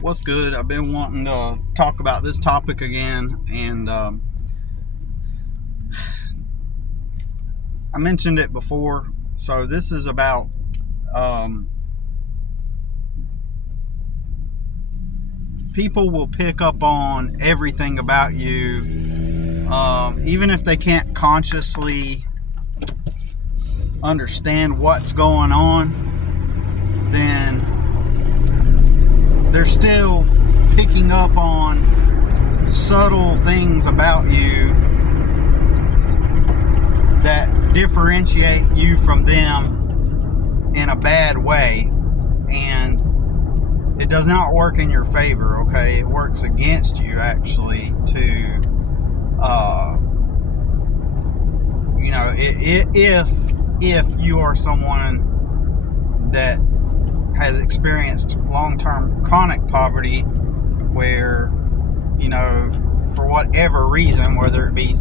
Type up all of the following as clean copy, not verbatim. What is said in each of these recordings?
What's good? I've been wanting to talk about this topic again, and I mentioned it before. So this is about um, people will pick up on everything about you, even if they can't consciously understand what's going on. Then they're still picking up on subtle things about you that differentiate you from them in a bad way, and it does not work in your favor. Okay, it works against you actually. To if you are someone that has experienced long-term chronic poverty, where for whatever reason, whether it be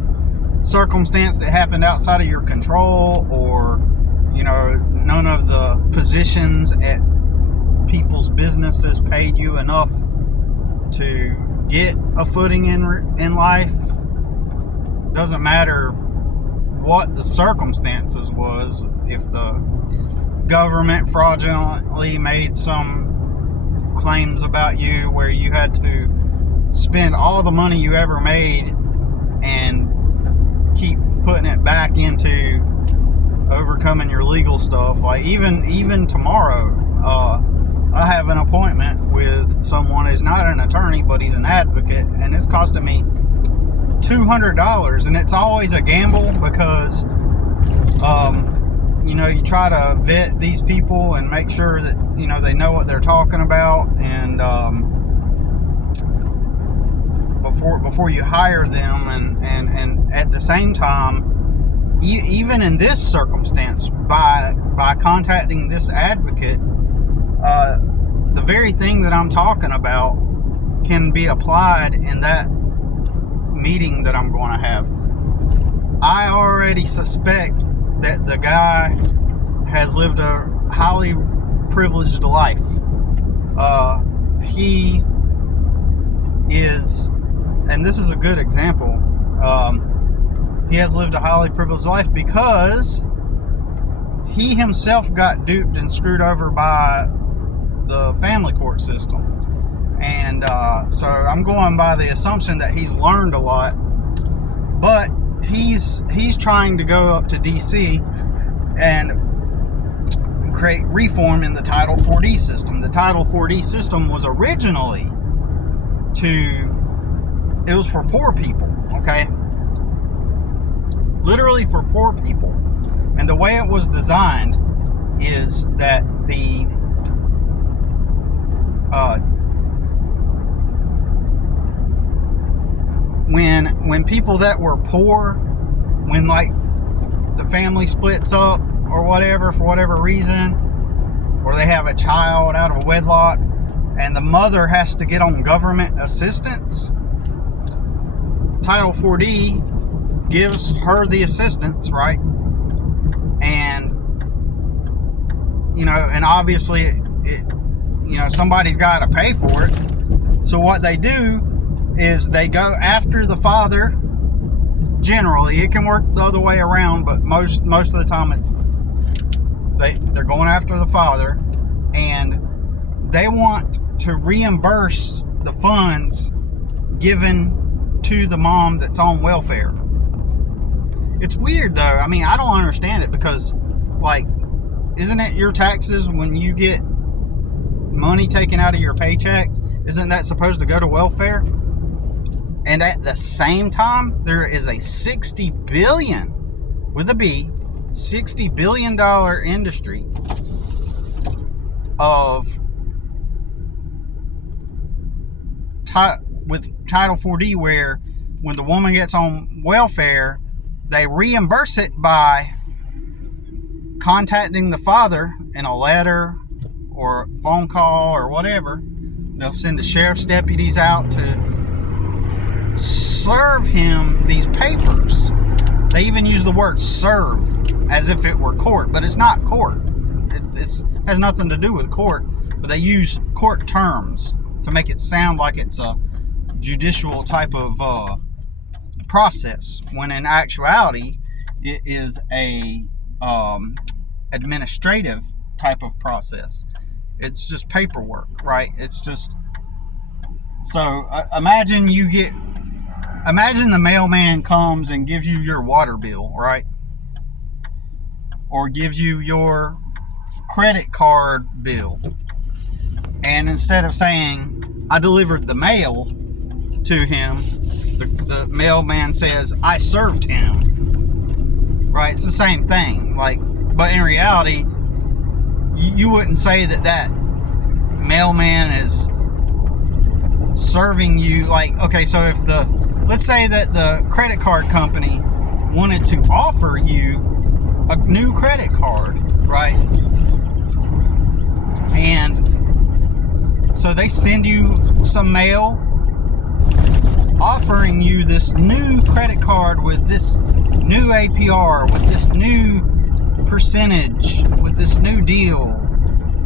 circumstance that happened outside of your control, or none of the positions at people's businesses paid you enough to get a footing in life. Doesn't matter what the circumstances was. If the government fraudulently made some claims about you where you had to spend all the money you ever made and keep putting it back into overcoming your legal stuff. Like even tomorrow, I have an appointment with someone who's not an attorney, but he's an advocate, and it's costing me $200. And it's always a gamble because you try to vet these people and make sure that they know what they're talking about, and before you hire them, and at the same time, even in this circumstance, by contacting this advocate, the very thing that I'm talking about can be applied in that meeting that I'm going to have. I already suspect that the guy has lived a highly privileged life. He is, and this is a good example, he has lived a highly privileged life because he himself got duped and screwed over by the family court system. And so I'm going by the assumption that he's learned a lot, but he's trying to go up to DC and create reform in the Title 4D system. The Title 4D system was originally it was for poor people, okay? Literally for poor people. And the way it was designed is that when people that were poor, when like the family splits up or whatever, for whatever reason, or they have a child out of wedlock and the mother has to get on government assistance, Title 4D gives her the assistance, right? And and obviously somebody's got to pay for it. So what they do is they go after the father. Generally, it can work the other way around, but most of the time they're going after the father, and they want to reimburse the funds given to the mom that's on welfare. It's weird though. I mean, I don't understand it, because isn't it your taxes when you get money taken out of your paycheck? Isn't that supposed to go to welfare? And at the same time, there is a $60 billion, with a B, $60 billion industry with Title 4D, where when the woman gets on welfare, they reimburse it by contacting the father in a letter or phone call or whatever. They'll send the sheriff's deputies out to serve him these papers. They even use the word serve as if it were court, but it's not court. It's has nothing to do with court, but they use court terms to make it sound like it's a judicial type of process, when in actuality it is a administrative type of process. It's just paperwork, right? It's just so imagine the mailman comes and gives you your water bill, right? Or gives you your credit card bill, and instead of saying I delivered the mail to him, the mailman says I served him, right? It's the same thing, like, but in reality you wouldn't say that mailman is serving you. Like, okay, so if let's say that the credit card company wanted to offer you a new credit card, right? And so they send you some mail offering you this new credit card with this new APR, with this new percentage, with this new deal,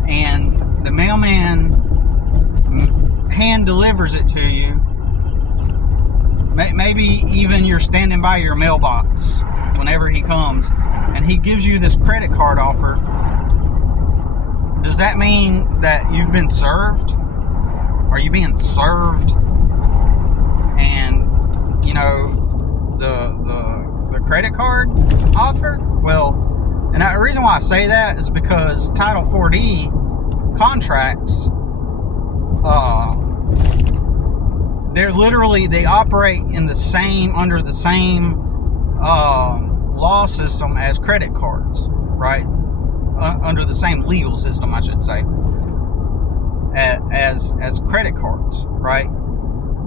and the mailman hand delivers it to you. Maybe even you're standing by your mailbox whenever he comes, and he gives you this credit card offer. Does that mean that you've been served? Are you being served? And you know the credit card offer? Well, and the reason why I say that is because Title 4D contracts, they operate in the same, under the same law system as credit cards, right? Under the same legal system, I should say, as credit cards, right?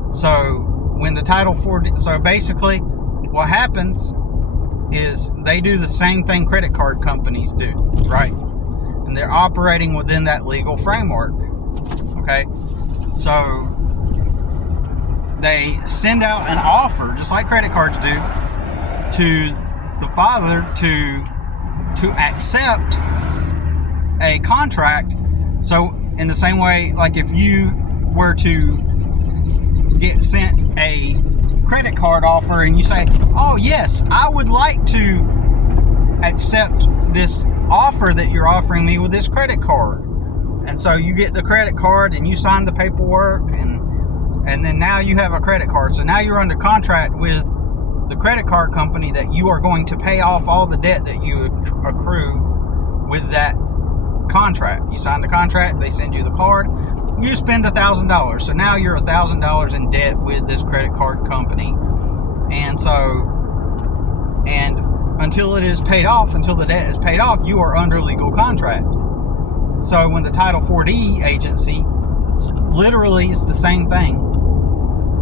So when the Title 4D, so basically what happens is they do the same thing credit card companies do, right? And they're operating within that legal framework, okay? So they send out an offer, just like credit cards do, to the father to accept a contract. So in the same way, like if you were to get sent a credit card offer and you say, oh yes, I would like to accept this offer that you're offering me with this credit card. And so you get the credit card and you sign the paperwork, and then now you have a credit card. So now you're under contract with the credit card company that you are going to pay off all the debt that you accrue with that contract. You sign the contract, they send you the card, you spend $1,000. So now you're $1,000 in debt with this credit card company. And until it is paid off, until the debt is paid off, you are under legal contract. So when the Title 4D agency, literally it's the same thing,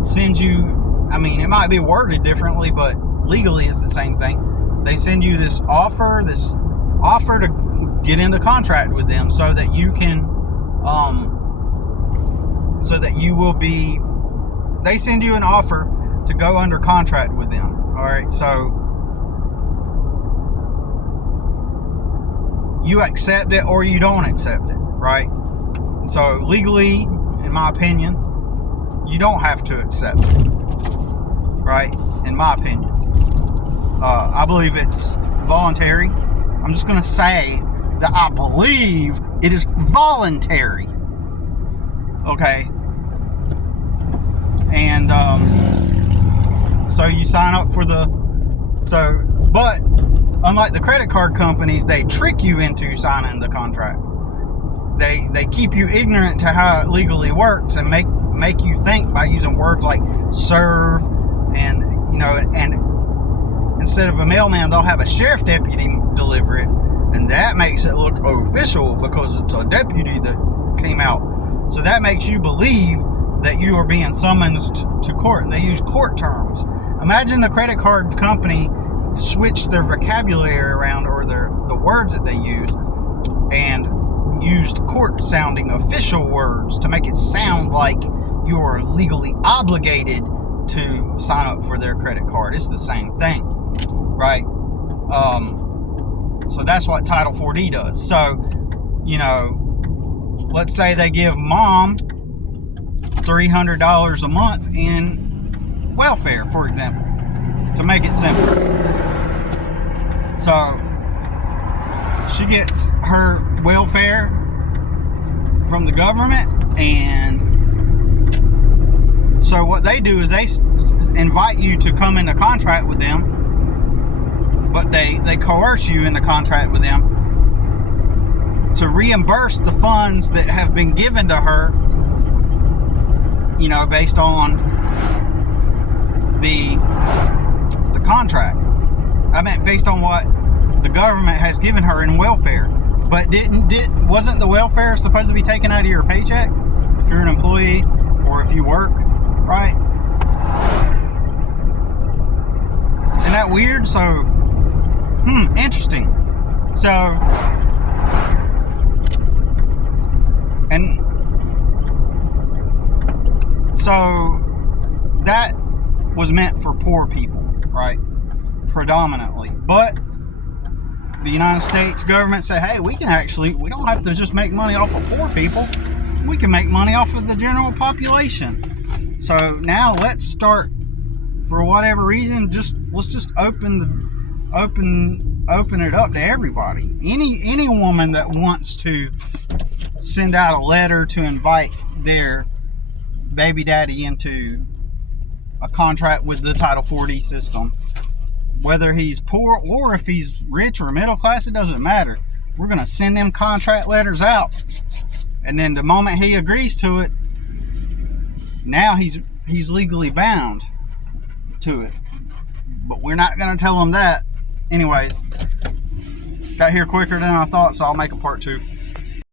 sends you, I mean, it might be worded differently, but legally it's the same thing. They send you this offer to get into contract with them so that you can, so that you will be, they send you an offer to go under contract with them. All right, so you accept it or you don't accept it, right? So legally, in my opinion, you don't have to accept it, right? In my opinion, I believe it's voluntary. I'm just going to say that I believe it is voluntary. Okay. And so you sign up for but unlike the credit card companies, they trick you into signing the contract. They keep you ignorant to how it legally works and make you think by using words like serve, and instead of a mailman, they'll have a sheriff deputy deliver it, and that makes it look official because it's a deputy that came out. So that makes you believe that you are being summoned to court, and they use court terms. Imagine the credit card company switched their vocabulary around, or the words that they use, and used court-sounding official words to make it sound like you are legally obligated to sign up for their credit card. It's the same thing, right? So that's what Title 4D does. So, let's say they give mom $300 a month in welfare, for example, to make it simple. So she gets her welfare from the government, and so what they do is they invite you to come into contract with them, but they coerce you into contract with them to reimburse the funds that have been given to her, you know, based on the contract. I meant based on what the government has given her in welfare. But wasn't the welfare supposed to be taken out of your paycheck if you're an employee or if you work, right? Isn't that weird? So, interesting. So, and so that was meant for poor people, right? Predominantly. But the United States government said, hey, we don't have to just make money off of poor people. We can make money off of the general population. So now let's start, for whatever reason, let's just open it up to everybody. Any woman that wants to send out a letter to invite their baby daddy into a contract with the Title 40 system, whether he's poor or if he's rich or middle class, it doesn't matter. We're going to send them contract letters out. And then the moment he agrees to it, now he's legally bound to it. But we're not going to tell him that. Anyways, got here quicker than I thought, so I'll make a part 2.